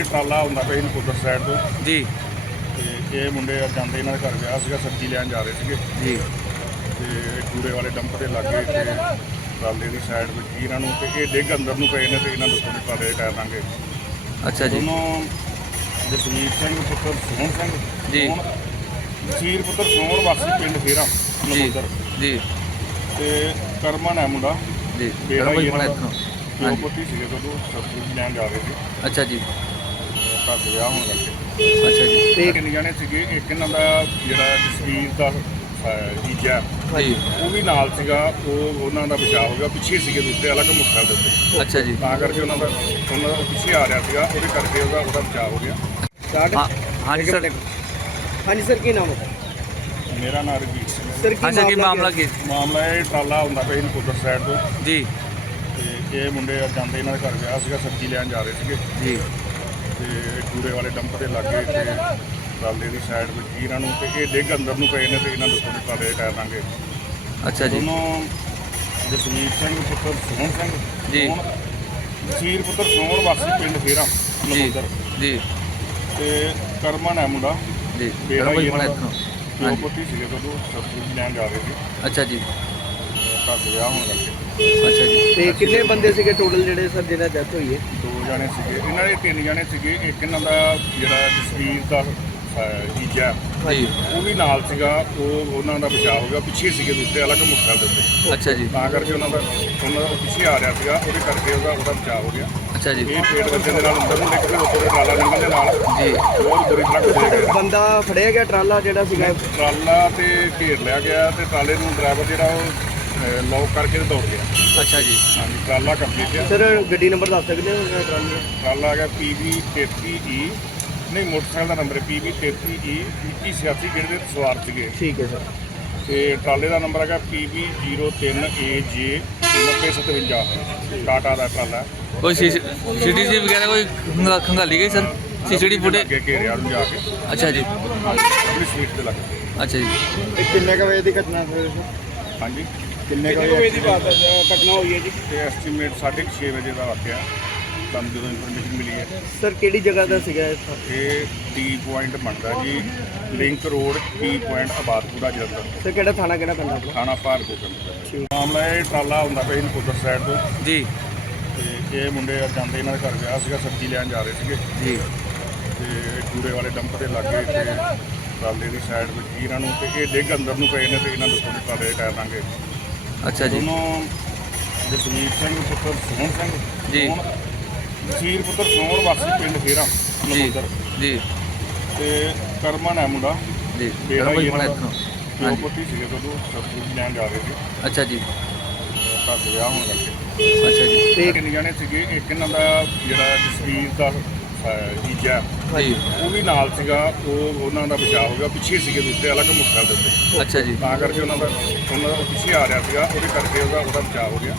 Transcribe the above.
ਇਹ ਟਰਾਲਾ ਹੁੰਦਾ ਪਿਆ ਸੀ ਨਕੋਦਰ ਸਾਈਡ ਤੋਂ। ਜੀ। ਤੇ ਇਹ ਮੁੰਡੇ ਜਾਂਦੇ ਇਹਨਾਂ ਦੇ ਘਰ ਵਿਆਹ ਸੀਗਾ ਸਬਜ਼ੀ ਲੈਣ ਜਾ ਰਹੇ ਸੀਗੇ। ਜੀ। ਤੇ ਕੂੜੇ ਵਾਲੇ ਡੰਪ ਦੇ ਲਾਗੇ ਤੇ ਟਰਾਲੇ ਦੀ ਸਾਈਡ ਵਿੱਚ ਹੀ ਇਹਨਾਂ ਨੂੰ ਤੇ ਇਹ ਡਿੱਗ ਅੰਦਰ ਨੂੰ ਪਏ ਨੇ ਤੇ ਇਹਨਾਂ ਦੇ ਉੱਤੇ ਟਰਾਲੇ ਟਾਇਰ ਲਾਂਗੇ ਅੱਛਾ ਜੀ। ਦੋਨੋਂ ਜਸਵੀਰ ਸਿੰਘ ਪੁੱਤਰ ਸੋਹਣ ਸਿੰਘ ਜੀ। ਸੋਹਣ- ਪੁੱਤਰ ਸੋਹਣ ਵਾਸੀ ਪਿੰਡ ਫੇਰਾ ਜੀ। ਨਕੋਦਰ ਜੀ। ਤੇ ਕਰਮਨ ਹੈ ਮੁੰਡਾ। ਜੀ। ਬੇੜਾ ਹੀ ਮਾੜਾ ਇਹਨਾਂ ਇੱਥੋਂ। ਦਾ। ਹਾਂਜੀ। ਪਿਓ ਪੁੱਤੀ ਸੀਗੇ ਜਦੋਂ ਸਬਜ਼ੀ ਲੈਣ ਜਾ ਰਹੇ ਸੀ। ਅੱਛਾ ਜੀ। ਘਰ ਦੇ ਵਿਆਹ ਹੋਣ ਕਰਕੇ ਅੱਛਾ ਜੀ। ਤੇ ਕਿੰਨੇ ਜਾਣੇ ਸੀਗੇ ਇੱਕ ਇਹਨਾਂ ਦਾ ਜਿਹੜਾ ਜਸਵੀਰ ਦਾ ਅਹ, ਜੀਜਾ। ਜੀ ਉਹ ਵੀ ਨਾਲ ਸੀਗਾ ਉਹ ਉਹਨਾਂ ਦਾ ਬਚਾਅ ਹੋ ਗਿਆ ਪਿੱਛੇ ਸੀਗੇ ਦੂਸਰੇ ਅਲੱਗ ਮੁੱਖਾਂ ਦੇ ਉੱਤੇ। ਅੱਛਾ ਜੀ। ਤਾਂ ਕਰਕੇ ਉਹਨਾਂ ਦਾ ਉਹਨਾਂ ਦਾ ਪਿੱਛੇ ਆ ਰਿਹਾ ਸੀਗਾ ਉਹਦੇ ਕਰਕੇ ਉਹਦਾ ਉਹਦਾ ਬਚਾਅ ਹੋ ਗਿਆ। ਸਟਾਰਟ ਹਾਂ ਹਾਂਜੀ ਸਰ। ਹਾਂਜੀ ਸਰ ਕੀ ਨਾਮ ਹੈ? ਮੇਰਾ ਨਾਮ ਰਜੀਤ ਸਿੰਘ ਹੈ। ਸਰ ਕੀ ਅੱਛਾ ਕੀ ਮਾਮਲਾ ਕੀ? ਮਾਮਲਾ ਇਹ ਟਰਾਲਾ ਹੁੰਦਾ ਪਿਆ ਸੀ ਨਕੋਦਰ ਸਾਈਡ ਤੋਂ। ਜੀ। ਤੇ ਇਹ ਮੁੰਡੇ ਜਾਂਦੇ ਇਹਨਾਂ ਦੇ ਘਰ ਵਿਆਹ ਸੀਗਾ ਸਬਜ਼ੀ ਲੈਣ ਜਾ ਰਹੇ ਸੀਗੇ। ਜੀ। ਤੇ ਇਹ ਕੂੜੇ ਵਾਲੇ ਡੰਪ ਦੇ ਲਾਗੇ ਤੇ ਟਰਾਲੇ ਦੀ ਸਾਈਡ ਵਿੱਚ ਹੀ ਇਹਨਾਂ ਨੂੰ ਤੇ ਇਹ ਡਿੱਗ ਅੰਦਰ ਨੂੰ ਪਏ ਨੇ ਤੇ ਇਹਨਾਂ ਦੇ ਉੱਤੇ ਟਰਾਲੇ ਦੇ ਟਾਇਰ ਲਾਂਗੇ ਅੱਛਾ ਜੀ। ਦੋਨੋਂ ਜਸਵੀਰ ਸਿੰਘ ਪੁੱਤਰ ਸੋਹਣ ਸਿੰਘ ਜੀ। ਜਸਵੀਰ ਪੁੱਤਰ ਸੋਹਣ ਵਾਸੀ ਪਿੰਡ ਫੇਰਾ ਜੀ ਨਕੋਦਰ ਜੀ। ਤੇ ਕਰਮਨ ਹੈ ਮੁੰਡਾ। ਜੀ ਬੇੜਾ ਹੀ। ਇੱਥੋਂ। ਪਿਓ ਹਾਂਜੀ। ਪੁੱਤੀ ਸੀਗੇ ਜਦੋਂ ਸਬਜ਼ੀ ਲੈਣ ਜਾ ਰਹੇ ਸੀ। ਅੱਛਾ ਜੀ। ਘਰ ਵਿਆਹ ਹੋਣ ਕਰਕੇ ਅੱਛਾ ਜੀ। ਤੇ ਕਿੰਨੇ ਬੰਦੇ ਸੀਗੇ ਟੋਟਲ ਜਿਹੜੇ ਸਰ ਜਿਹਨਾਂ ਡੈਥ ਹੋਈ ਹੈ? ਦੋ ਜਾਣੇ ਸੀਗੇ। ਇਹਨਾਂ ਦੇ ਤਿੰਨ ਜਾਣੇ ਸੀਗੇ। ਇੱਕ ਇਹਨਾਂ ਦਾ ਜਿਹੜਾ ਜਸਵੀਰ ਦਾ ਅਹ, ਜੀਜਾ। ਜੀ। ਉਹ ਵੀ ਨਾਲ ਸੀਗਾ। ਉਹ ਉਹਨਾਂ ਦਾ ਬਚਾਅ ਹੋ ਗਿਆ। ਪਿੱਛੇ ਸੀਗੇ ਦੂਸਰੇ ਅਲੱਗ ਮੁੱਖਾਂ ਦੇ ਉੱਤੇ। ਅੱਛਾ ਜੀ। ਤਾਂ ਕਰਕੇ ਉਹਨਾਂ ਦਾ ਉਹਨਾਂ ਦਾ ਪਿੱਛੇ ਆ ਰਿਹਾ ਸੀਗਾ। ਉਹਦੇ ਕਰਕੇ ਉਹਦਾ ਉਹਦਾ ਬਚਾਅ ਹੋ ਗਿਆ। ਅੱਛਾ ਜੀ। ਇਹ ਪੇੜ ਵੱਜਣ ਦੇ ਨਾਲ ਅੰਦਰ ਨੂੰ ਨਿਕਲ ਕੇ ਉੱਪਰ ਟਰਾਲਾ ਨਿਕਲਣ ਦੇ ਨਾਲ। ਜੀ। ਬਹੁਤ ਬੁਰੀ ਤਰ੍ਹਾਂ ਗੁਜ਼ਰ ਗਿਆ। ਬੰਦਾ ਫੜਿਆ ਗਿਆ ਟਰਾਲਾ ਜਿਹੜਾ ਸੀਗਾ? ਟਰਾਲਾ ਤੇ ਘੇਰ ਲਿਆ ਗਿਆ ਤੇ ਟਰਾਲੇ ਨੂੰ ਡਰਾਈਵਰ ਜਿਹੜਾ ਉਹ ਲੌਕ ਕਰਕੇ ਤੇ ਦੌੜ ਗਿਆ ਅੱਛਾ ਜੀ। ਹਾਂਜੀ ਟਰਾਲਾ ਕੰਪਲੀਟ ਹੈ ਸਰ ਗੱਡੀ ਨੰਬਰ ਦੱਸ ਸਕਦੇ ਹੋ ਜਿਹੜਾ ਟਰਾਲੇ ਦਾ? ਟਰਾਲਾ ਹੈਗਾ PV 33E ਨਹੀਂ ਮੋਟਰਸਾਈਕਲ ਦਾ ਨੰਬਰ ਹੈ PV 33E 2186 ਜਿਹੜੇ ਦੇ ਸਵਾਰ ਸੀਗੇ। ਠੀਕ ਹੈ ਸਰ। ਤੇ ਟਰਾਲੇ ਦਾ ਨੰਬਰ ਹੈਗਾ PV 03AJ 9057 ਟਾਟਾ ਦਾ ਟਰਾਲਾ ਕੋਈ ਸੀਟੀਸੀ ਵਗੈਰਾ ਕੋਈ ਖੰਗਾ- ਖੰਗਾਲੀ ਗਈ ਸਰ? CCT footage? ਅੱਗੇ ਘੇਰਿਆ ਨੂੰ ਜਾ ਕੇ। ਅੱਛਾ ਜੀ। ਆਪਣੀ ਸਵੀਟ ਤੇ ਲੱਗ ਅੱਛਾ ਜੀ। ਇਹ ਕਿੰਨੇ ਕ ਵਜੇ ਦੀ ਘਟਨਾ ਹੈ ਹਾਂਜੀ। ਕਿੰਨੇ ਕ ਵਜੇ ਦੀ ਬਾਤ ਘਟਨਾ ਹੋਈ ਹੈ ਜੀ। ਤੇ ਐਸਟੀਮੇਟ 6:30 ਵਜੇ ਦਾ ਵਾਕਿਆ ਸਾਨੂੰ ਜਦੋਂ ਇਨਫੋਰਮੇਸ਼ਨ ਮਿਲੀ ਹੈ। ਸਰ ਕਿਹੜੀ ਜਗ੍ਹਾ ਦਾ ਸੀਗਾ ਇਹ? ਇਹ ਟੀ ਪੁਆਇੰਟ ਬਣਦਾ ਜੀ link road T point Abadpura Jalandhar. Sir ਕਿਹੜਾ ਥਾਣਾ ਕਿਹੜਾ ਪੈਂਦਾ ਆਪਣਾ? ਥਾਣਾ ਭਾਰਗੋ ਪਿੰਡ ਮਾਮਲਾ ਇਹ ਟਰਾਲਾ ਹੁੰਦਾ ਪਿਆ ਸੀ ਨਕੋਦਰ ਸਾਈਡ ਤੋਂ। ਜੀ। ਤੇ ਇਹ ਮੁੰਡੇ ਜਾਂਦੇ ਇਹਨਾਂ ਦੇ ਘਰ ਵਿਆਹ ਸੀਗਾ ਸਬਜ਼ੀ ਲੈਣ ਜਾ ਰਹੇ ਸੀਗੇ। ਜੀ। ਤੇ ਇਹ ਕੂੜੇ ਵਾਲੇ ਡੰਪ ਦੇ ਲਾਗੇ ਤੇ ਟਰਾਲੇ ਦੀ ਸਾਈਡ ਵਿੱਚ ਹੀ ਇਹਨਾਂ ਨੂੰ ਤੇ ਇਹ ਡਿੱਗ ਅੰਦਰ ਨੂੰ ਪਏ ਨੇ ਤੇ ਇਹਨਾਂ ਦੇ ਉੱਤੇ ਟਰਾਲੇ ਦੇ ਟਾਇਰ ਲਾਂਗੇ ਅੱਛਾ ਜੀ। ਦੋਨੋਂ ਜਸਵੀਰ ਸਿੰਘ ਪੁੱਤਰ ਸੋਹਣ ਸਿੰਘ ਜੀ। ਸੋਹਣ- ਪੁੱਤਰ ਸੋਹਣ ਵਾਸੀ ਪਿੰਡ ਫੇਰਾ ਜੀ ਜੀ। ਤੇ ਕਰਮਨ ਹੈ ਮੁੰਡਾ। ਜੀ ਬੇੜਾ ਕਰੋ ਹੀ ਭਾਈ ਇਹਨਾਂ ਮਾੜਾ ਦਾ। ਇੱਥੋਂ। ਪਿਓ ਹਾਂਜੀ। ਪੁੱਤੀ ਸੀਗੇ ਜਦੋਂ ਸਬਜ਼ੀ ਲੈਣ ਜਾ ਰਹੇ ਸੀ। ਅੱਛਾ ਜੀ। ਘਰ ਦੇ ਵਿਆਹ ਹੋਣ ਕਰਕੇ ਅੱਛਾ ਜੀ। ਤੇ ਕਿੰਨੇ ਜਾਣੇ ਸੀਗੇ? ਇੱਕ ਇਹਨਾਂ ਦਾ ਜਿਹੜਾ ਜਸਵੀਰ ਦਾ ਜੀਜਾ ਜੀ ਉਹ ਵੀ ਨਾਲ ਸੀਗਾ ਉਹ ਉਹਨਾਂ ਦਾ ਬਚਾਅ ਹੋ ਗਿਆ ਪਿੱਛੇ ਸੀਗੇ ਦੂਸਰੇ ਅਲੱਗ ਮੁੱਖਾਂ ਦੇ ਉੱਤੇ। ਅੱਛਾ ਜੀ। ਤਾਂ ਕਰਕੇ ਉਹਨਾਂ ਦਾ ਉਹਨਾਂ ਦਾ ਪਿੱਛੇ ਆ ਰਿਹਾ ਸੀਗਾ ਉਹਦੇ ਕਰਕੇ ਉਹਦਾ ਉਹਦਾ ਬਚਾਅ ਹੋ ਗਿਆ।